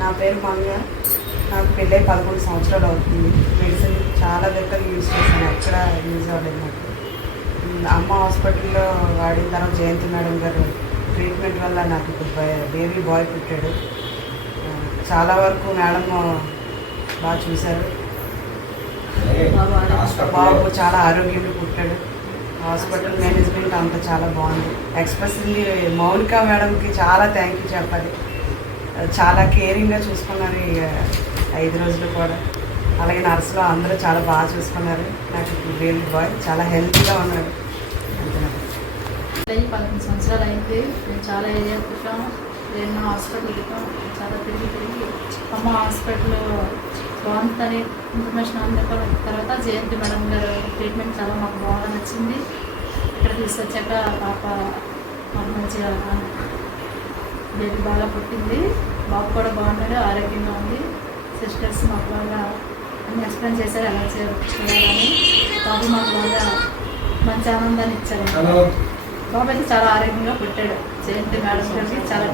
నా పేరు మంగ. నాకు పెళ్ళై 11 సంవత్సరాలు అవుతుంది. మెడిసిన్ చాలా దగ్గర యూజ్ చేశాను, ఎక్కడ యూజ్ అవ్వలేదు నాకు. అమ్మ హాస్పిటల్లో వాడిన తర్వాత జయంతి మేడం గారు ట్రీట్మెంట్ వల్ల నాకు ఇప్పుడు బేబీ బాయ్ పుట్టాడు. చాలా వరకు మేడం బాగా చూశారు. బాబు చాలా ఆరోగ్యంగా పుట్టాడు. హాస్పిటల్ మేనేజ్మెంట్ అంతా చాలా బాగుంది. ఎక్స్పెషల్లీ మౌనిక మేడంకి చాలా థ్యాంక్ యూ చెప్పాలి. చాలా కేరింగ్గా చూసుకున్నారు ఈ 5 రోజులు కూడా. అలాగే నర్సులు అందరూ చాలా బాగా చూసుకున్నారు. నాకు బేబీ బాయ్ చాలా హెల్తీగా ఉన్నాడు. 11 సంవత్సరాలు అయింది. మేము చాలా ఏరియా తిరిగాం, ఎన్నో హాస్పిటల్ తిరిగాం, చాలా తిరిగి అమ్మ హాస్పిటల్లో బాగుందని ఇన్ఫర్మేషన్ అందుకున్న తర్వాత జయంతి మేడం గారు ట్రీట్మెంట్ చాలా మాకు బాగా నచ్చింది. ఇక్కడ తీసుకొచ్చాక పాప మాకు మంచిగా బేబీ బాగా పుట్టింది. బాబు కూడా బాగున్నాడు, ఆరోగ్యంగా ఉంది. సిస్టర్స్ మాకు బాగా అన్ని ఎక్స్ప్లెయిన్ చేశారు ఎలా చేయాలని. బాబు మాకు బాగా మంచి ఆనందాన్ని ఇచ్చారు. బాబు అయితే చాలా ఆరోగ్యంగా పుట్టాడు. జయంతి మేడం గారికి చాలా